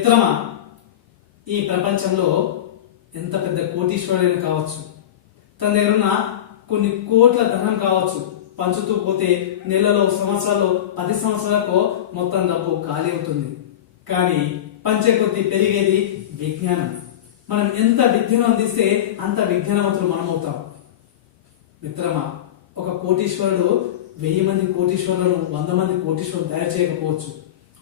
మిత్రమా, ఈ ప్రపంచంలో ఎంత పెద్ద కోటీశ్వరుడైన కావచ్చు, తన దగ్గర ఉన్న కొన్ని కోట్ల ధనం కావచ్చు, పంచుతూ పోతే నెలలో, సంవత్సరాల్లో, 10 సంవత్సరాలకు మొత్తం డబ్బు ఖాళీ అవుతుంది. కానీ పంచే కొద్దీ పెరిగేది విజ్ఞానం. మనం ఎంత విద్యను అందిస్తే అంత విజ్ఞానవంతులు మనం అవుతాం. మిత్రమా, ఒక కోటీశ్వరుడు 1000 మంది కోటీశ్వరులను, 100 మంది కోటీశ్వరులను తయారు చేయకపోవచ్చు.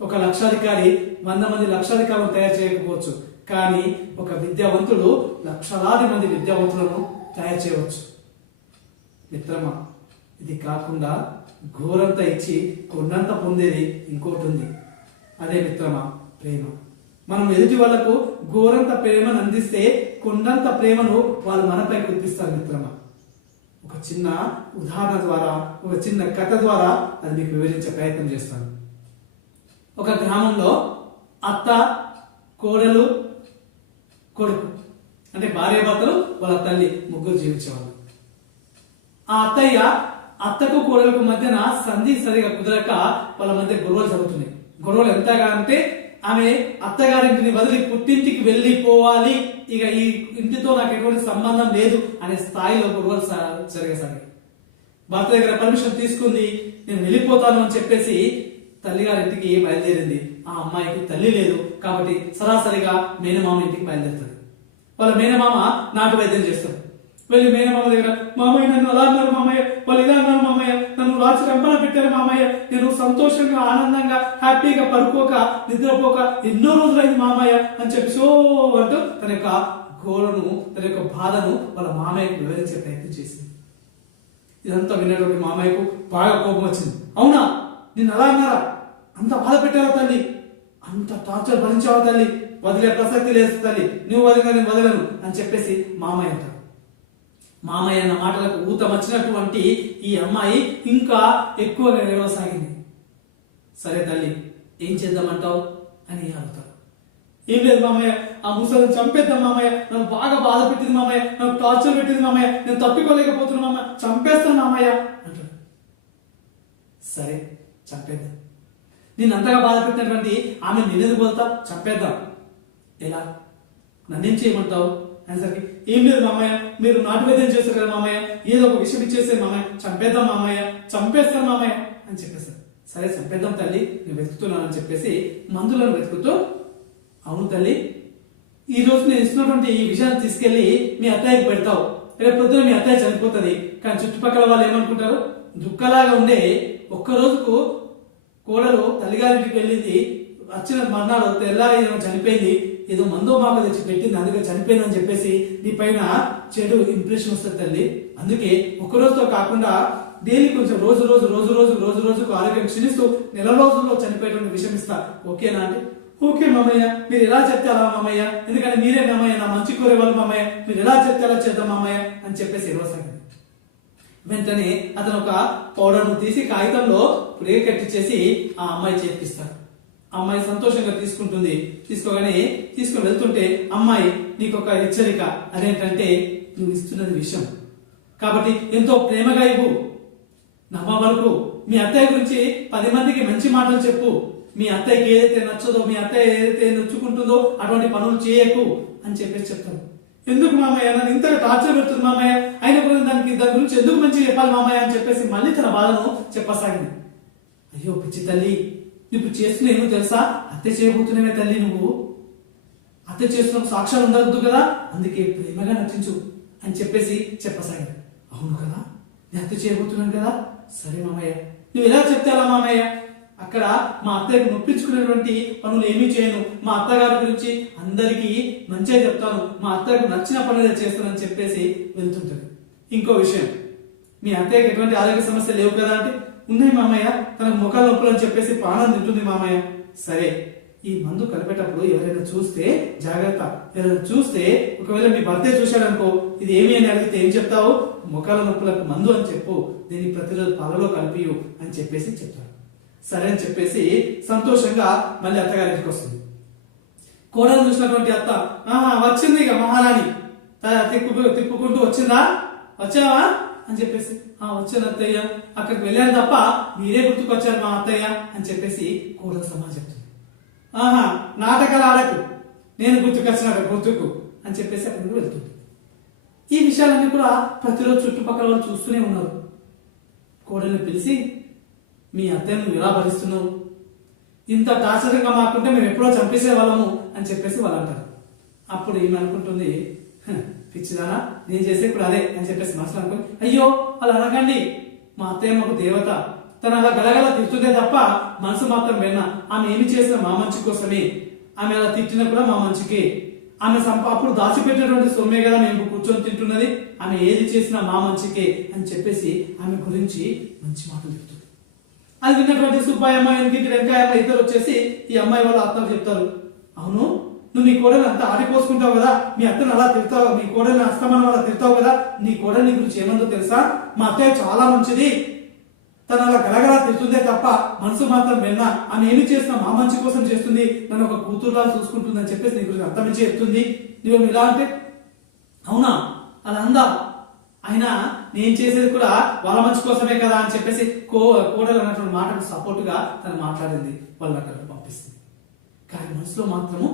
ఒక లక్షాధికారి 100 మంది లక్షాధికారులను తయారు చేయకపోవచ్చు. కానీ ఒక విద్యావంతుడు లక్షలాది మంది విద్యావంతులను తయారు చేయవచ్చు. మిత్రమా, ఇది కాకుండా ఘోరంత ఇచ్చి కొండంత పొందేది ఇంకోటి ఉంది. అదే మిత్రమా, ప్రేమ. మనం ఎదుటి వాళ్లకు ఘోరంత ప్రేమను అందిస్తే కొండంత ప్రేమను వాళ్ళు మనపై కురిపిస్తారు. మిత్రమా, ఒక చిన్న ఉదాహరణ ద్వారా, ఒక చిన్న కథ ద్వారా అది మీకు వివరించే ప్రయత్నం చేస్తాను. ఒక గ్రామంలో అత్త, కోడలు, కొడుకు అంటే భార్య భర్తలు, వాళ్ళ తల్లి, ముగ్గురు జీవించేవాళ్ళు. ఆ అత్తకు కోడలకు మధ్యన సంధి సరిగా కుదరక వాళ్ళ మధ్య గొడవలు జరుగుతున్నాయి. గొడవలు ఎంతగా అంటే ఆమె అత్తగారింటిని వదిలి పుట్టింటికి వెళ్ళిపోవాలి, ఇక ఈ ఇంటితో నాకు ఎటువంటి సంబంధం లేదు అనే స్థాయిలో గొడవలు జరిగేసాగి భర్త దగ్గర పర్మిషన్ తీసుకుంది. నేను వెళ్ళిపోతాను అని చెప్పేసి తల్లిగారింటికి బయలుదేరింది. ఆ అమ్మాయికి తల్లి లేదు కాబట్టి సరాసరిగా మేనమామ ఇంటికి బయలుదేరుతుంది. వాళ్ళ మేనమామ నాటు వైద్యం చేస్తారు. వెళ్ళి మేనమామ దగ్గర, మామయ్య నన్ను అలా అన్నారు మామయ్య, వాళ్ళు ఇలా అన్నారు మామయ్య, నన్ను రాత్రి రంపన పెట్టారు మామయ్య, నేను సంతోషంగా, ఆనందంగా, హ్యాపీగా పడుకోక, నిద్రపోక ఎన్నో రోజులైంది మామయ్య అని చెప్పి సో అంటూ తన యొక్క గోడను, తన యొక్క బాధను వాళ్ళ మామయ్యకు వివరించే ప్రయత్నం చేసింది. ఇదంతా విన్నటువంటి మామయ్యకు బాగా కోపం వచ్చింది. అవునా, నిన్ను అలా అన్నారా, అంత బాధ పెట్టావా తల్లి, అంత టార్చర్ భరించావా తల్లి, వదిలే ప్రసక్తి లేదు తల్లి, నువ్వు వదిలినా నేను వదలను అని చెప్పేసి మామయ్య అంటాడు. మామయ్య అన్న మాటలకు ఊతం వచ్చినటువంటి ఈ అమ్మాయి ఇంకా ఎక్కువగా ఏడవసాగింది. సరే తల్లి, ఏం చేద్దామంటావు అని అడుగుతాడు. ఏం లేదు మామయ్య, ఆ ముసలిని చంపేద్దాం మామయ్య, నన్ను బాగా బాధ పెట్టింది మామయ్య, నాకు టార్చర్ పెట్టింది మామయ్య, నేను తప్పిపోలేకపోతున్నా మామయ్య, చంపేస్తాను మామయ్య అంటాడు. సరే చంపేద్దాం, నేను అంతగా బాధ పెట్టినటువంటి ఆమె నేనేది పోతా, చంపేద్దాం. ఎలా, నన్నేం చేయమంటావు అనేసరికి, ఏం లేదు మామయ్య, మీరు నాటు వైద్యం చేస్తారు కదా మామయ్య, ఏదో ఒక విషయం ఇచ్చేస్తే మామయ్య, చంపేద్దాం మామయ్య, చంపేస్తాను మామయ్య అని చెప్పేశారు. సరే చంపేద్దాం తల్లి, నేను వెతుకుతున్నాను అని చెప్పేసి మందులను వెతుకుతూ, అవును తల్లి, ఈ రోజు నేను ఇస్తున్నటువంటి ఈ విషయాన్ని తీసుకెళ్లి మీ అత్తయ్యకి పెడతావు, రేపు పొద్దున మీ అత్తయ్య చనిపోతుంది. కానీ చుట్టుపక్కల వాళ్ళు ఏమనుకుంటారు, దుఃఖలాగా ఉండే ఒక్క రోజుకు కోడలు తల్లిగారింటికి వెళ్ళింది, వచ్చిన మర్నాడు తెల్లారి చనిపోయింది, ఏదో మందో మాకు తెచ్చి పెట్టింది, అందుకే చనిపోయిందని చెప్పేసి నీ పైన చెడు ఇంప్రెషన్ వస్తుంది తల్లి. అందుకే ఒక్క రోజుతో కాకుండా డైలీ కొంచెం రోజు రోజుకు ఆరోగ్యం క్షీణిస్తూ నెల రోజుల్లో చనిపోయేటువంటి విషయం ఇస్తా, ఓకేనా అంటే, ఓకే మామయ్య, మీరు ఎలా చెప్తే అలా మామయ్య, ఎందుకంటే మీరే మామయ్య నా మంచి కోరేవాళ్ళు మామయ్య, మీరు ఎలా చెప్తే అలా చేద్దాం మామయ్య అని చెప్పేసి ఇవ్వసాగింది. వెంటనే అతను ఒక పౌడర్ను తీసి కాగితంలో ప్రే కట్టించేసి ఆ అమ్మాయి చేతికిస్తాడు. అమ్మాయి సంతోషంగా తీసుకుంటుంది. తీసుకోగానే తీసుకుని వెళ్తుంటే, అమ్మాయి నీకు ఒక హెచ్చరిక, అదేంటంటే నువ్వు ఇస్తున్నది విషయం కాబట్టి ఎంతో ప్రేమగా ఇవ్వు, నమ్మవరకు మీ అత్తయ్య గురించి 10 మందికి మంచి మాటలు చెప్పు, మీ అత్తయ్యకి ఏదైతే నచ్చదో, మీ అత్తయ్య ఏదైతే నొచ్చుకుంటుందో అటువంటి పనులు చేయకు అని చెప్పేసి చెప్తాను. ఎందుకు మామయ్య, నన్ను ఇంతగా టార్చర్ పెడుతుంది మామయ్య, అయినా కూడా దాని గురించి ఎందుకు మంచిగా చెప్పాలి మామయ్య అని చెప్పేసి మళ్ళీ తన బాధను చెప్పసాగింది. అయ్యో పిచ్చి తల్లి, ఇప్పుడు చేస్తున్నా ఏమో తెలుసా, హత్య చేయబోతున్నావే తల్లి, నువ్వు హత్య చేస్తున్న సాక్ష్యాలు ఉండదు కదా, అందుకే ప్రేమగా నటించు అని చెప్పేసి చెప్పసాగింది. అవును కదా, నేను హత్య చేయబోతున్నాను కదా, సరే మామయ్య, నువ్వు ఎలా చెప్తే అలా మామయ్య, అక్కడ మా అత్తయ్యకు నొప్పించుకునేటువంటి పనులు ఏమీ చేయను, మా అత్తగారి గురించి అందరికీ మంచిగా చెప్తాను, మా అత్తయ్యకు నచ్చిన పనులు చేస్తానని చెప్పేసి వెళ్తుంటది. ఇంకో విషయం, మీ అత్తయ్యకి ఎటువంటి ఆరోగ్య సమస్యలు లేవు కదా అంటే, ఉన్నాయి మామయ్య, తనకు ముఖాల నొప్పులు అని చెప్పేసి పానం తింటుంది మామయ్య. సరే, ఈ మందు కలిపేటప్పుడు ఎవరైనా చూస్తే జాగ్రత్త, ఎవరైనా చూస్తే ఒకవేళ మీ భర్తే చూశాడనుకో, ఇది ఏమి అని అడిగితే ఏం చెప్తావు, ముఖాల నొప్పులకు మందు అని చెప్పు, దీన్ని ప్రతిరోజు పాలలో కలిపియు అని చెప్పేసి చెప్తాడు. సరే అని చెప్పేసి సంతోషంగా మళ్ళీ అత్తగారింటికి వస్తుంది. కోడలు చూసినటువంటి అత్త, వచ్చింది ఇక మహారాణి, తిప్పుకుంటూ వచ్చిందా, వచ్చావా అని చెప్పేసి, వచ్చాను అత్తయ్య, అక్కడికి వెళ్ళాను తప్ప మీరే గుర్తుకొచ్చారు మా అత్తయ్య అని చెప్పేసి కోడలు సమాజం చెప్తుంది. ఆహా నాటకాలు ఆడకు, నేను గుర్తుకొచ్చినాడు గుర్తుకు అని చెప్పేసి అక్కడికి వెళ్తుంది. ఈ విషయాలన్నీ కూడా ప్రతిరోజు చుట్టుపక్కల వాళ్ళు చూస్తూనే ఉన్నారు. కోడల్ని పిలిచి, మీ అత్తయ్య నువ్వు ఎలా భరిస్తున్నావు, ఇంత టార్చర్గా మాకుంటే మేము ఎప్పుడో చంపేసే వాళ్ళము అని చెప్పేసి వాళ్ళు అంటారు. అప్పుడు ఈమె అనుకుంటుంది, పిచ్చిదానా నేను చేసే ఇప్పుడు అదే అని చెప్పేసి మనసులో అనుకుని, అయ్యో అలా అనకండి, మా అత్తయ్య మాకు దేవత, తను అలా గలగల తిడుతుందే తప్ప మనసు మాత్రం విన్నా, ఆమె ఏమి చేసిన మా మంచి కోసమే, ఆమె అలా తిట్టినా కూడా మా మంచికే, ఆమె అప్పుడు దాచిపెట్టినటువంటి సొమ్మే కదా మేము కూర్చొని తింటున్నది, ఆమె ఏది చేసినా మా మంచికే అని చెప్పేసి ఆమె గురించి మంచి మాటలు చెప్తుంది. అది విన్నటువంటి సుబ్బాయి అమ్మాయి ఇంటి వెంకాయ అమ్మాయి ఇద్దరు వచ్చేసి ఈ అమ్మాయి వాళ్ళ అత్తలు చెప్తారు, అవును నువ్వు నీ కోడలు అంతా ఆడిపోసుకుంటావు కదా, మీ అత్తను అలా తిడతావు, మీ కోడల్ని అస్తమానం అలా తిడతావు కదా, నీ కోడలి గురించి ఏమందో తెలుసా, మా అత్తయ్య చాలా మంచిది, తను అలా గలగలా తిడుతుందే తప్ప మనసు మాత్రం విన్నా, ఆమె ఏమి చేసినా మా మంచి కోసం చేస్తుంది, నన్ను ఒక కూతురులా చూసుకుంటుంది అని చెప్పేసి నీ గురించి అర్థమించి చెప్తుంది. నువ్వు ఇలా అంటే అవునా అలా అందా, అయినా నేను చేసేది కూడా వాళ్ళ మంచి కోసమే కదా అని చెప్పేసి కోడలు అన్నటువంటి మాటకు సపోర్ట్ గా తను మాట్లాడింది, వాళ్ళ అక్కడికి పంపిస్తుంది. కానీ మనసులో మాత్రము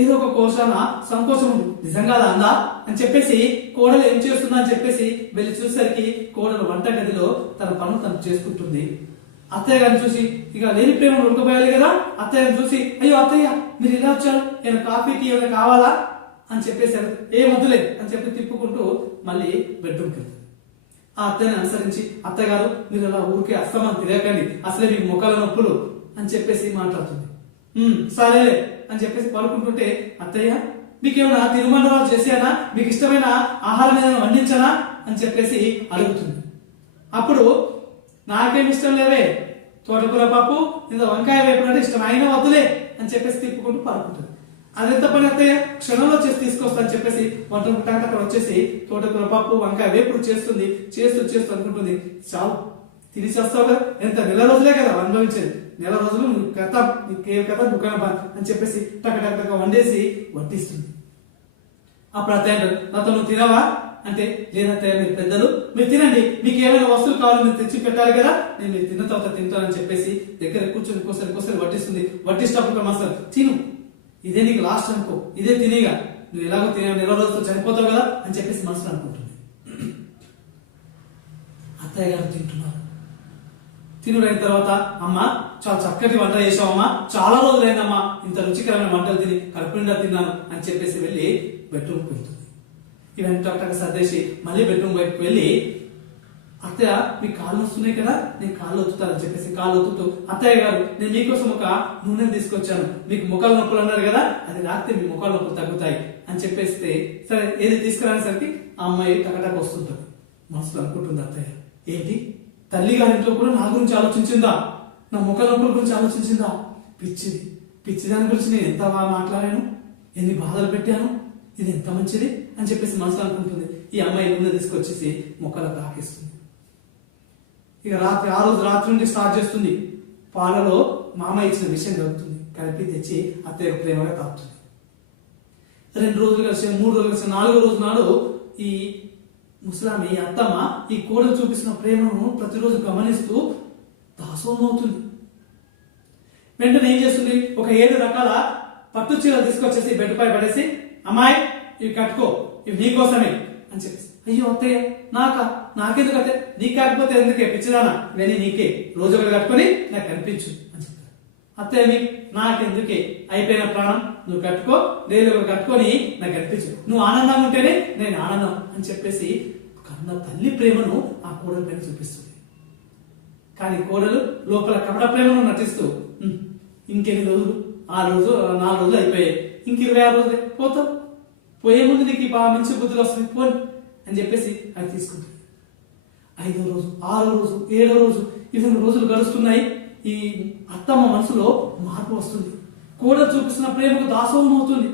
ఏదో ఒక కోశాన సంకోచం ఉంది, నిజంగా అందా అని చెప్పేసి కోడలు ఏం చేస్తుందా అని చెప్పేసి వెళ్ళి చూసేసరికి కోడలు వంటగదిలో తన పనులు తను చేసుకుంటుంది. అత్తయ్య గారిని చూసి ఇక లేని ప్రేమ ఉడకపోయాలి కదా, అత్తయ్యని చూసి అయ్యో అత్తయ్య మీరు ఇలా వచ్చారు, నేను కాఫీ టీ ఏమైనా కావాలా అని చెప్పేసారు, ఏ వద్దులే అని చెప్పి తిప్పుకుంటూ మళ్ళీ బెడ్రూమ్కి వెళ్తుంది. ఆ అత్తయ్యని అనుసరించి అత్తగారు మీరు అలా ఊరికే అస్తమానం తిరగకండి, అసలే మీకు ముఖాల నొప్పులు అని చెప్పేసి మాట్లాడుతుంది. సరే అని చెప్పేసి పడుకుంటుంటే అత్తయ్య మీకేమైనా తిరుమల చేసానా, మీకు ఇష్టమైన ఆహారం ఏదైనా వండించానా అని చెప్పేసి అడుగుతుంది. అప్పుడు నాకేమి ఇష్టం లేవే, తోటకూర పప్పు ఇంత వంకాయ వేపునంటే ఇష్టం, అయినా వద్దులే అని చెప్పేసి తిప్పుకుంటూ పడుకుంటుంది. అదెంత పని అత్తయ్య క్షణంలో చేసి తీసుకొస్తా అని చెప్పేసి వంట ముట్టాక అక్కడ వచ్చేసి తోటకూర పప్పు వంకాయ వేపుడు చేస్తుంది. చేస్తూ అనుకుంటుంది, చావు తిరిగి చేస్తావు కదా, ఎంత నెల రోజులే కదా అనుభవించేది, నెల రోజులు నువ్వు కథ నీకేం కథ దుకాణం అని చెప్పేసి టక వండేసి వడ్డిస్తుంది. అప్పుడు అత్తయ్య నాతో నువ్వు తినవా అంటే లేదత్తయ్య మీరు పెద్దలు మీరు తినండి, మీకు ఏమైనా వస్తువులు కావాలో మీరు తెచ్చి పెట్టాలి కదా, నేను మీరు తిన్న తర్వాత తింటానని చెప్పేసి దగ్గర కూర్చొని కోసరి వడ్డిస్తుంది. వడ్డిస్తప్పుడు మాస్టర్ తిను, ఇదే నీకు లాస్ట్ అనుకో, ఇదే తినేగా, నువ్వు ఎలాగో తినే నెల రోజులతో చనిపోతావు కదా అని చెప్పేసి మనసులో అనుకుంటుంది. అత్తయ్య గారు తింటున్నారు. తినుడైన తర్వాత అమ్మ చాలా చక్కటి వంట చేసావమ్మా, చాలా రోజులైందమ్మా ఇంత రుచికరమైన వంటలు తిని కడుపు నిండా తిన్నాను అని చెప్పేసి వెళ్ళి బెడ్రూమ్కి వెళ్తుంది. ఇవన్నీ టక్ సర్దేసి మళ్ళీ బెడ్రూమ్ వైపుకి వెళ్ళి అత్తయ్య మీ కాళ్ళు వస్తున్నాయి కదా, నేను కాళ్ళు ఒత్తుతానని చెప్పేసి కాళ్ళు ఒత్తుతూ అత్తయ్య గారు నేను మీకోసం ఒక నూనె తీసుకొచ్చాను, మీకు ముఖాల నొప్పులు అన్నారు కదా, అది రాస్తే మీ ముఖాల నొప్పులు తగ్గుతాయి అని చెప్పేస్తే సరే ఏది తీసుకురానేసరికి ఆ అమ్మాయి టకటక వస్తుంటారు. మనసులో అనుకుంటుంది అత్తయ్య, ఏంటి తల్లి గారింట్లో కూడా నా గురించి ఆలోచించిందా, నా ముఖ నొప్పుల గురించి ఆలోచించిందా, పిచ్చి దాని గురించి నేను ఎంత బాగా మాట్లాడాను, ఎన్ని బాధలు పెట్టాను, ఇది ఎంత మంచిది అని చెప్పేసి మనసులో అనుకుంటుంది. ఈ అమ్మాయి నూనె తీసుకొచ్చేసి మొక్కలకు రాకేస్తుంది. ఇక ఆ రోజు రాత్రి నుండి స్టార్ట్ చేస్తుంది. పాలలో మామయ్య ఇచ్చిన విషయం జరుగుతుంది, కలిపి తెచ్చి అత్తయ్య ప్రేమగా తాగుతుంది. 2 రోజులు కలిసి 3 రోజులు కలిసి 4వ రోజు నాడు ఈ ముసలామి అత్తమ్మ ఈ కోడలు చూపిస్తున్న ప్రేమను ప్రతిరోజు గమనిస్తూ దాసోహమవుతుంది. వెంటనే ఏం చేస్తుంది, ఒక 7 రకాల పట్టు చీరలు తీసుకొచ్చేసి బెడ్ పై పడేసి అమ్మాయి ఇవి కట్టుకో, ఇవి నీకోసమే అని చెప్పేసి, అయ్యో అత్తయ్య నాకెందుకు అత్తయ్య, నీకు కాకపోతే ఎందుకే పిచ్చిదానా, ఇవన్నీ నీకే, రోజు ఒకటి కట్టుకొని నాకు కనిపించు అని చెప్తారు. అత్తయ్య నాకెందుకే, అయిపోయిన ప్రాణం నువ్వు కట్టుకో, నేను ఒకటి కట్టుకొని నాకు కనిపించు, నువ్వు ఆనందంగా ఉంటేనే నేను ఆనందం అని చెప్పేసి కన్న తల్లి ప్రేమను ఆ కోడలి పైన చూపిస్తుంది. కానీ కోడలు లోపల కపట ప్రేమను నటిస్తూ ఇంకెన్ని రోజులు, 4 రోజులు అయిపోయాయి, ఇంక 26 రోజులే పోతావు, పోయే ముందు నీకు బాగా మంచి బుద్ధులు వస్తుంది పోని అని చెప్పేసి అది తీసుకుంటుంది. 5వ రోజు 6వ రోజు 7వ రోజు 20 రోజులు గడుస్తున్నాయి. ఈ అత్తమ్మ మనసులో మార్పు వస్తుంది. కోడలు చూపిస్తున్న ప్రేమకు దాసోహం అవుతుంది.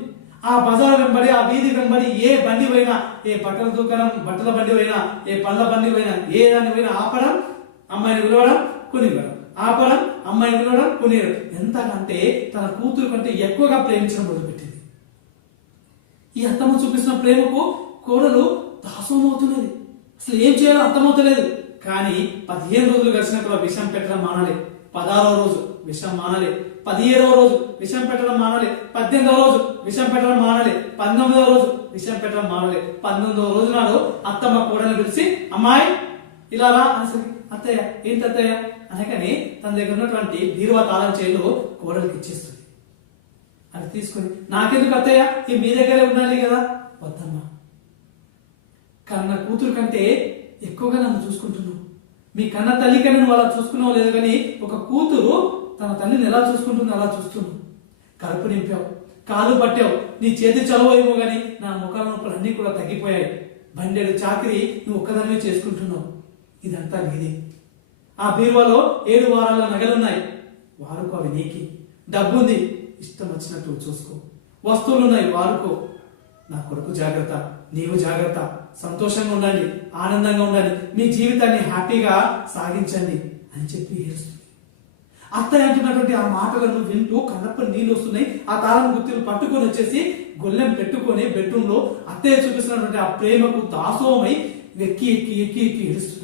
ఆ బజార్ వెంబడి ఆ వీధి వెంబడి ఏ బండి పోయినా, ఏ బట్టల దుకాణం బట్టల బండి పోయినా, ఏ పండ్ల బండి పోయినా, ఏ దాన్ని పోయినా ఆపడం, అమ్మాయిని విలవడం, కొనివ్వడం, ఆపడం, అమ్మాయిని విలవడం, కొనివ్వడం, ఎంతకంటే తన కూతురు కంటే ఎక్కువగా ప్రేమించడం మొదలుపెట్టింది. ఈ అత్తమ్మ చూపిస్తున్న ప్రేమకు కోడలు దాసోహం అవుతున్నది. అసలు ఏం చేయాలో అర్థమవుతలేదు. కానీ 15 రోజులు గడిచినా కూడా విషం పెట్టడం మానాలి, 16వ రోజు విషం మానాలి, 17వ రోజు విషం పెట్టడం మానాలి, 18వ రోజు విషం పెట్టడం మానాలి, 19వ రోజు విషం పెట్టడం మానాలి. 19వ రోజు నాడు అత్తమ్మ కోడని పిలిచి అమ్మాయి ఇలా రా అనేసరికి అత్తయ్య ఏంటి అత్తయ్య అనగానే తన దగ్గర ఉన్నటువంటి బీరువా తాళం చేయిలో కోడలికి ఇచ్చేస్తుంది. అది తీసుకుని నాకెందుకు అత్తయ్య ఈ మీ దగ్గరే ఉండాలి కదా, వద్దమ్మా కన్న కూతురు కంటే ఎక్కువగా నన్ను చూసుకుంటున్నావు. మీ కన్న తల్లి కన్నా నువ్వు అలా చూసుకున్నావు లేదు, కానీ ఒక కూతురు తన తల్లిని ఎలా చూసుకుంటుందో అలా చూస్తున్నావు. కడుపు నింపావు, కాలు పట్టావు, నీ చేతి చదువు గాని నా ముఖాల నొప్పులు అన్ని కూడా తగ్గిపోయాయి. బండెడు చాకిరి నువ్వు ఒక్కదానివే చేసుకుంటున్నావు. ఇదంతా నీదే. ఆ బీరువాలో 7 వారాల నగలున్నాయి, వారుకో అవి నీకి. డబ్బుంది, ఇష్టం వచ్చినట్టు చూసుకో. వస్తువులున్నాయి, వారుకో. నా కొడుకు జాగ్రత్త, నీవు జాగ్రత్త, సంతోషంగా ఉండండి, ఆనందంగా ఉండండి, మీ జీవితాన్ని హ్యాపీగా సాగించండి అని చెప్పి ఏడుస్తుంది. అత్తయ్య అంటున్నటువంటి ఆ మాటలను వింటూ కళ్ళప్ప నీళ్ళు వస్తున్నాయి. ఆ తాళం గుర్తులు పట్టుకొని వచ్చేసి గొల్లెం పెట్టుకొని బెడ్రూమ్ లో అత్తయ్య చూపిస్తున్నటువంటి ఆ ప్రేమకు దాసోమై ఎక్కి ఎక్కి ఎక్కి ఎక్కి ఏడుస్తుంది.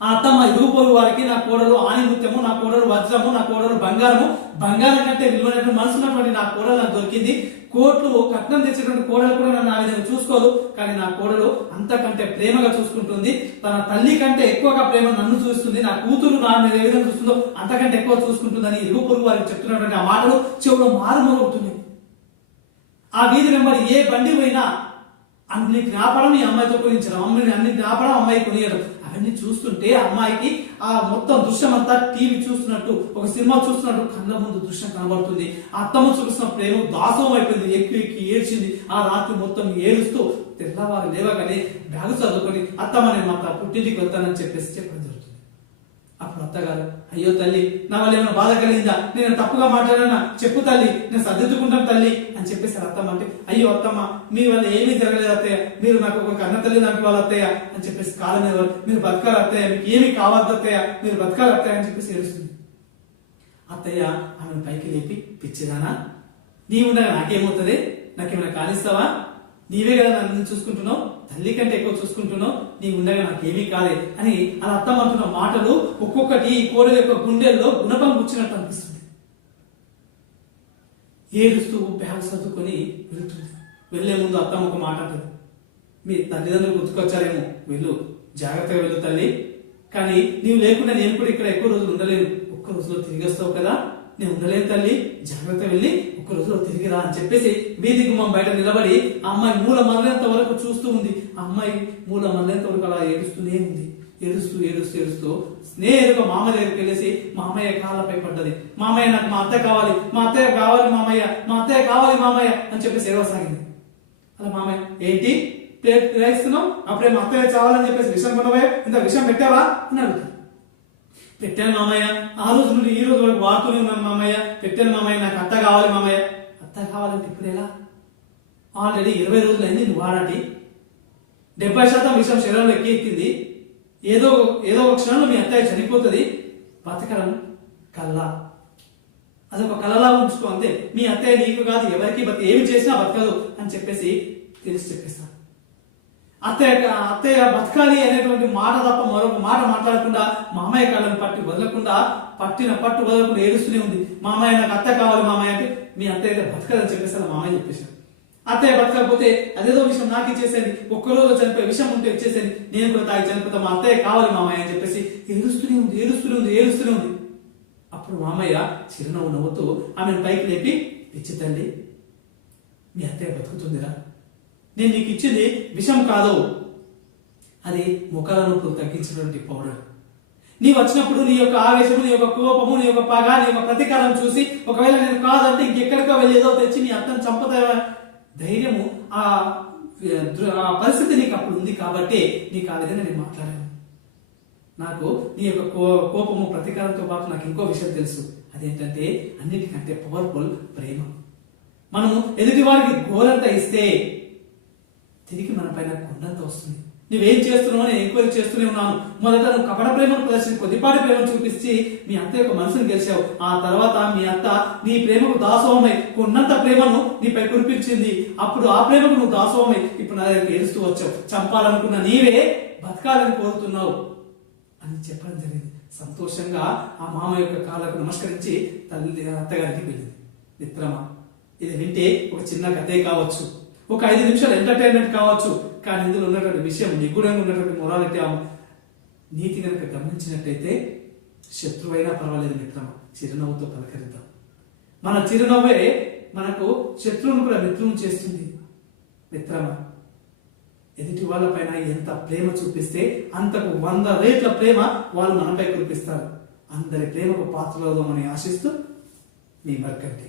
ఆ అత్తమ్మ ఇరుగు వారికి నా కోడలు ఆనిముత్యము, నా కోడలు వజ్రము, నా కోడలు బంగారము, బంగారం కంటే విలువైన మనసున్నటువంటి నా కోడలు నాకు దొరికింది. కోట్లు కట్నం తెచ్చేటువంటి కోడలు కూడా నన్ను ఆ విధంగా చూసుకోదు, కానీ నా కోడలు అంతకంటే ప్రేమగా చూసుకుంటుంది. తన తల్లి కంటే ఎక్కువగా ప్రేమ నన్ను చూస్తుంది. నా కూతురు నా మీద ఏ విధంగా చూస్తుందో అంతకంటే ఎక్కువ చూసుకుంటుందని ఇరుగు పొరుగు వారికి చెప్తున్నటువంటి ఆ మాటలు చెవులో మారుమోగుతున్నాయి. ఆ వీధి వెంబడి ఏ బండి పోయినా అన్నిటిని ఆపడం ఈ అమ్మాయితో కొనించడం, అన్నిటిని ఆపడం అమ్మాయి కొనియడం, అవన్నీ చూస్తుంటే అమ్మాయికి ఆ మొత్తం దృశ్యం అంతా టీవీ చూస్తున్నట్టు, ఒక సినిమా చూస్తున్నట్టు కళ్ళ ముందు దృశ్యం కనబడుతుంది. ఆ అత్తమ్మ చూపిస్తున్న ప్రేమ దాసోహం అయిపోయింది. ఎక్కి ఎక్కి ఏడ్చింది. ఆ రాత్రి మొత్తం ఏడుస్తూ తెల్లవారు లేవగానే బ్యాగు చదువుకొని అత్తమ్మ నేను మా పుట్టింటికి వెళ్తానని చెప్పేసి చెప్పడం జరుగుతుంది. అప్పుడు అత్తగారు అయ్యో తల్లి నా వల్ల ఏమైనా బాధ కలిగిందా, నేను తప్పుగా మాట్లాడానా చెప్పు తల్లి, నేను సర్దిద్దుకుంటాను తల్లి అని చెప్పేసి అత్తమ్మ అంటే అయ్యో అత్తమ్మ మీ వల్ల ఏమీ జరగలేదు అత్తయ్య, మీరు నాకు ఒక కన్న తల్లి లాంటి వాళ్ళు అత్తయ్య అని చెప్పేసి కాలం మీద మీరు బతకాలి అత్తయ్య, మీకు ఏమీ కావద్దు అత్తయ్య, మీరు బతకాలి అత్తయ్య అని చెప్పేసి ఏడుస్తుంది. అత్తయ్య ఆమెను పైకి లేపి పిచ్చిదానా నీ ఉండగా నాకేమవుతుంది, నాకేమైనా కానిస్తావా, నీవే కదా నన్ను చూసుకుంటున్నావు, తల్లి కంటే ఎక్కువ చూసుకుంటున్నావు, నీ ఉండగా నాకేమీ కాదే అని అలా అత్తమ్మ అంటున్న మాటలు ఒక్కొక్కటి ఈ కోడల యొక్క గుండెల్లో గుణపం కూర్చున్నట్టు అనిపిస్తుంది. ఏడుస్తూ బ్యాగ్ సర్దుకొని వెళ్తుంది. వెళ్లే ముందు అత్తమ్మ ఒక మాట అంటుంది, మీ తల్లిదండ్రులు గుర్తుకొచ్చారేమో, వెళ్ళు జాగ్రత్తగా వెళ్ళు తల్లి, కానీ నీవు లేకుండా నేను కూడా ఇక్కడ ఎక్కువ రోజులు ఉండలేను, ఒక్క రోజులో తిరిగి వస్తావు కదా, నేను ఉండలేను తల్లి, జాగ్రత్త వెళ్ళి ఒక్క రోజులో తిరిగి రా అని చెప్పేసి వీధి గుమ్మం బయట నిలబడి ఆ అమ్మాయి మూల మరలేంత వరకు చూస్తూ ఉంది. ఆ అమ్మాయి మూల మరలేంత వరకు అలా ఏడుస్తూనే ఉంది. ఏడుస్తూ ఏడుస్తూ ఏడుస్తూ నేరుగా మామయ్య దగ్గరికి వెళ్ళేసి మామయ్య కాళ్ళపై పడ్డది. మామయ్య నాకు మా అత్తయ్య కావాలి, మా అత్తయ్య కావాలి మామయ్య, మా అత్తయ్య కావాలి మామయ్య అని చెప్పేసి ఏడవసాగింది. అలా మామయ్య ఏంటి ప్లేట్ వేస్తున్నావు, అప్పుడే మా అత్తయ్య చావాలని చెప్పేసి విషం కొనవే, ఇంత విషం పెట్టావా అని అడుగుతాను. పెట్టాను మామయ్య, ఆ రోజు నుండి ఈ రోజు వరకు వాడుతూనే ఉన్నాను మామయ్య, పెట్టాను మామయ్య, నాకు అత్త కావాలి మామయ్య. అత్త కావాలంటే ఇప్పుడు ఎలా, ఆల్రెడీ 20 రోజులు అయింది నువ్వు వాడండి, 70% విషయం శరీరంలో ఎక్కింది, ఏదో ఒక క్షణంలో మీ అత్తయ్య చనిపోతుంది, బతకడం కల్లా, అదొక కళలా ఉంచుకో అంతే, మీ అత్తయ్య నీకు కాదు ఎవరికి ఏమి చేసినా బతకదు అని చెప్పేసి తెలిసి చెప్పేస్తాను. అత్తయ్య బతకాలి అనేటువంటి మాట తప్ప మరొక మాట మాట్లాడకుండా మామయ్య కాళ్ళని పట్టి వదలకుండా, పట్టిన పట్టు వదలకుండా ఏడుస్తూనే ఉంది. మామయ్య నాకు అత్త కావాలి మామయ్య అంటే మీ అత్తయ్య బతకదని చెప్పేసి మామయ్య చెప్పేశాను. అత్తయ్య బతకపోతే అదేదో విషయం నాకు ఇచ్చేసేది, ఒక్కరోజు చనిపోయే విషయం ఉంటే ఇచ్చేసేది, నేను కూడా తాగి చనిపోతా, మా అత్తయ్య కావాలి మామయ్య అని చెప్పేసి ఏడుస్తూనే ఉంది. అప్పుడు మామయ్య చిరునవ్వు నవ్వుతూ ఆమెను పైకి లేపి పిచ్చి తల్లి మీ అత్తయ్య బతుకుతుందిరా, నేను నీకు ఇచ్చింది విషం కాదు, అది ముఖాల నొప్పులు తగ్గించినటువంటి పౌడర్. నీ వచ్చినప్పుడు నీ యొక్క ఆవేశము, నీ యొక్క కోపము, నీ యొక్క పగ, నీ యొక్క ప్రతీకారం చూసి ఒకవేళ నేను కాదంటే ఇంకెక్కడికో వెళ్ళేదో తెచ్చి నీ అత్తను చంపుతా ధైర్యము, ఆ పరిస్థితి నీకు అప్పుడు ఉంది కాబట్టి నీకు ఆ విధంగా నేను మాట్లాడాను. నాకు నీ యొక్క కోపము ప్రతీకారంతో పాటు నాకు ఇంకో విషయం తెలుసు, అదేంటంటే అన్నిటికంటే పవర్ఫుల్ ప్రేమ. మనము ఎదుటి వారికి గోలంతా ఇస్తే తిరిగి మన పైన కొండంత వస్తుంది. నువ్వేం చేస్తున్నావు నేను ఎంక్వైరీ చేస్తూనే ఉన్నాను. మొదట నువ్వు కపట ప్రేమను ప్రదర్శించి కొద్దిపాటి ప్రేమను చూపించి మీ అత్త యొక్క మనసును గెలిచావు. ఆ తర్వాత మీ అత్త నీ ప్రేమకు దాసోహమై కొన్నంత ప్రేమను నీపై కురిపించింది. అప్పుడు ఆ ప్రేమకు నువ్వు దాసోహమై ఇప్పుడు నా దగ్గరికి ఏడుస్తూ వచ్చావు. చంపాలనుకున్న నీవే బతకాలని కోరుతున్నావు అని చెప్పడం జరిగింది. సంతోషంగా ఆ మామ యొక్క కాళ్ళకు నమస్కరించి తల్లి అత్తగారికి వెళ్ళింది. మిత్రమా, ఇది వింటే ఒక చిన్న కథే కావచ్చు, ఒక 5 నిమిషాలు ఎంటర్టైన్మెంట్ కావచ్చు, కానీ ఇందులో ఉన్నటువంటి విషయం, నిగూఢంగా ఉన్నటువంటి మొరాలిటీ, నీతి కనుక గమనించినట్టయితే శత్రువైనా పర్వాలేదు మిత్రమా, చిరునవ్వుతో పలకరిద్దాం. మన చిరునవ్వే మనకు శత్రువును కూడా మిత్రులను చేస్తుంది. మిత్రమా, ఎదుటి వాళ్ళపైన ఎంత ప్రేమ చూపిస్తే అంతకు 100 రేట్ల ప్రేమ వాళ్ళు మనపై కురిపిస్తారు. అందరి ప్రేమకు పాత్రలవుదామని ఆశిస్తూ మీ మర్కంటి.